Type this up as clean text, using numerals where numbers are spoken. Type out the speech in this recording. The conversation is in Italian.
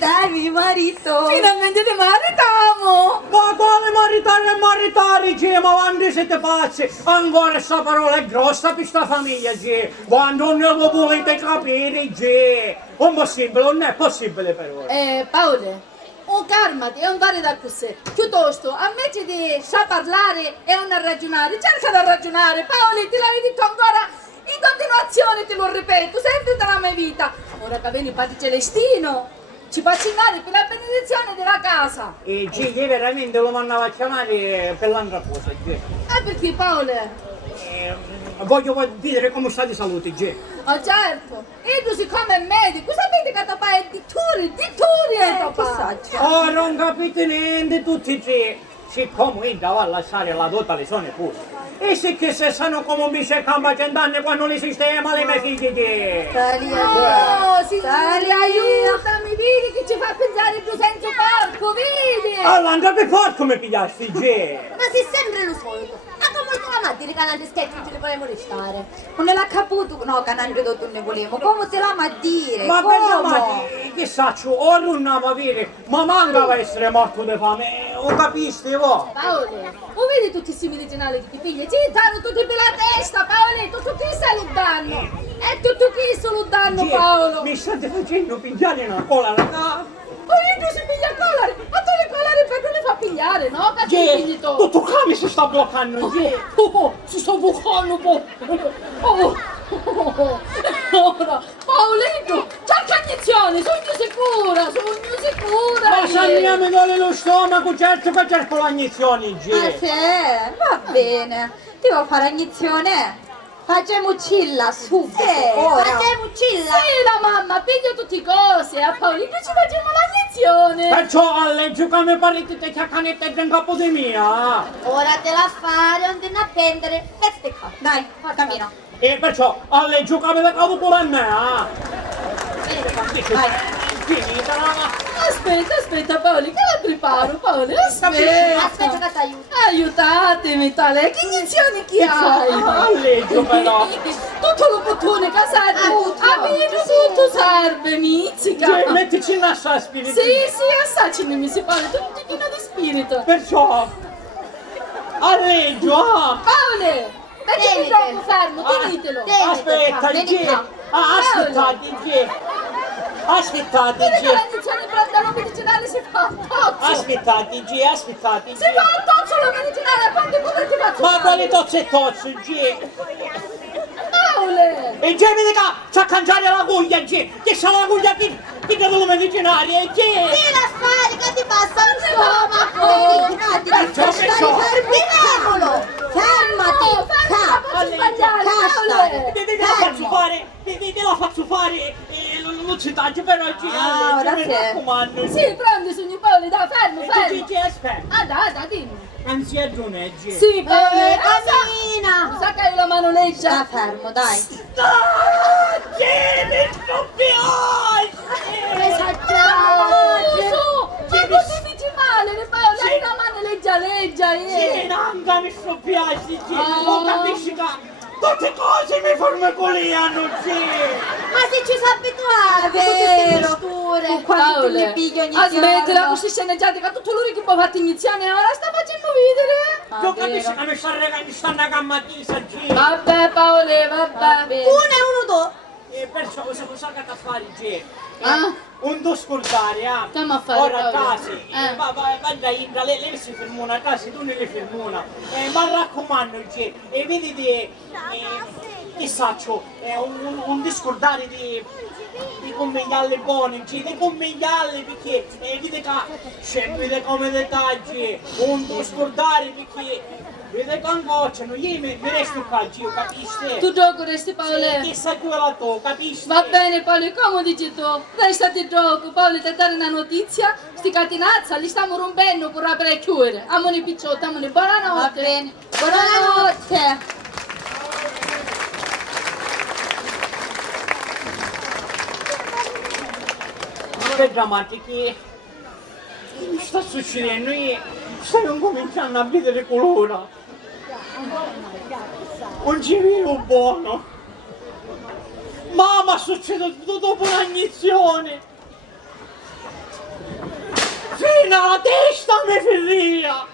Dai, marito! Finalmente ti maritamo! Ma quale maritare, G? Ma quando siete pazzi? Ancora sta parola è grossa per sta famiglia, G. Quando non lo volete capire, G. Non è possibile per ora. Paolo, un calmati, non fare da così. Piuttosto, invece di sa parlare e non ragionare, cerca di ragionare. Paolo, ti l'hai detto ancora in continuazione, te lo ripeto, sempre dalla mia vita. Ora che viene il padre Celestino, ci fa accennare per la benedizione della casa. E G, io veramente lo mandavo a chiamare per l'altra cosa, G. Perché Paolo? Voglio vedere come sta di salute, G. Oh certo, e tu siccome è medico, sapete che papà è di turi papà. Oh, non capite niente tutti, G. Siccome io devo lasciare la dotta alle sone pure. E se che se sanno come un bice camba 100 anni quando non sistema le mie figlie, G. Oh, signore, aiutami, vedi che ci fa pensare più senza porco, vedi? Allora, andate per porco mi pigliasti, G. Ma sei sempre lo solito. Anche molto la mattina il canale di sketch non ce ne volevo restare. Non ne l'ha caputo, no, canale di non ne volevo. Come te l'ama a dire? Ma come? che saccio, o non a dire, ma mancava essere morto di fame, o capiste voi? Paolo, o vedi tutti questi medicinali che ti pigli? Ci danno tutti per la testa, Paolo, tutto chi se lo danno? E tutto chi se lo danno, Paolo? Mi state facendo pigliare una cola, raga? Ma io si piglia colare, ma tu le colare per non le fa pigliare, no? Che ti pigli tu? Tutto come si sta bloccando, G. Si sta bloccando, Ora, Paoletto, cerca iniezioni, sogno sicura. Ma se andiamo dove lo stomaco, certo che cerco l'iniezione, G. Ah sì, va bene. Ti vuoi fare iniezione? Facciamo cilla subito, ora. Facciamo cilla. Sì, la mamma, piglia tutte le cose, a Paolino ci facciamo l'iniezione. Perciò allegio come parete te caccanette in capo di mia. Ora te la fare, non te ne appendere. E stai qua. Dai, cammino. E perciò allegio come da capo pure a me, Vai. Finita, raga. Aspetta, Paolo, che la preparo, Paolo, aspetta. Aspetta che ti aiuto. Aiutatemi, tale, che iniezioni che hai? Allegio però. Tutto lo bottone che serve, amico, tutto serve, mizzica. G, mettici in assa spirito. Sì, assaggiami, mi si parla, tutto pieno di spirito. Perciò allegio, Paolo, mettimi troppo fermo, tenitelo. Aspetta, G. Aspettate, G. Aspettate, Vedi che G. l'iniezione pronta medicinale si fa a tozzo. Aspettate, G. Aspettate, Si fa a tozzo la medicinale, quanti potete fare? Ma quale tozzo e tozzo, G? Paolo! E G mi dica, c'ha cangiare la guglia, G. Che sa la guglia che devo medicinare, G. Che la fare che ti passa il stomaco? Perciò. Fermati! Te la faccio fare l'uccitaggio però, G. ora Mi sì. raccomando. Sì, prendi, signor Paolo, dai, fermo. G, aspetta. Dai, dimmi. Anzi, ragione, G. Sì, Paolo, cammina! sa che hai la mano leggia. Sta fermo, dai. G, mi Ma così mi ci male, ne fai lei la mano leggia, Sì, non mi scoppiasti, G. Non capisci che tutte cose mi formicoliano, G. Ma se ci sa abituare, tutte queste misture. Quando tu mi pigli ogni smettila giorno. queste sceneggiate che tutto lui che può fare iniziare ora sta facendo ridere. Non capisci che mi stanno gammatisa, G. Vabbè Paolo, vabbè. Uno e uno do. E perciò cosa che fare, G? Ah? Un do scordare, Stiamo a fare, ora a Paolo. casa, va da lei si fermona a casa, tu non le fermona. Ma raccomando, G, e vedi che saccio, un discordare di commigliarle buone, G, di commigliarle perché vedi che vede come dettagli, un do scordare perché vede che angocciano, io mi resto qua, G, capisci? Tu gioco resti Paolo. Che sa tu la tua, capisci? Va bene Paolo, come dici tu? Resta di gioco, Paolo, ti dare una notizia? Sti catinazza, li stiamo rompendo per aprire e chiudere. Amone picciotti, amone, buonanotte. Va bene. Buonanotte. Che drammatiche mi sta succedendo, io sto cominciando a vedere colore, un girino buono, mamma succede tutto dopo un'iniezione, appena la testa mi fa via.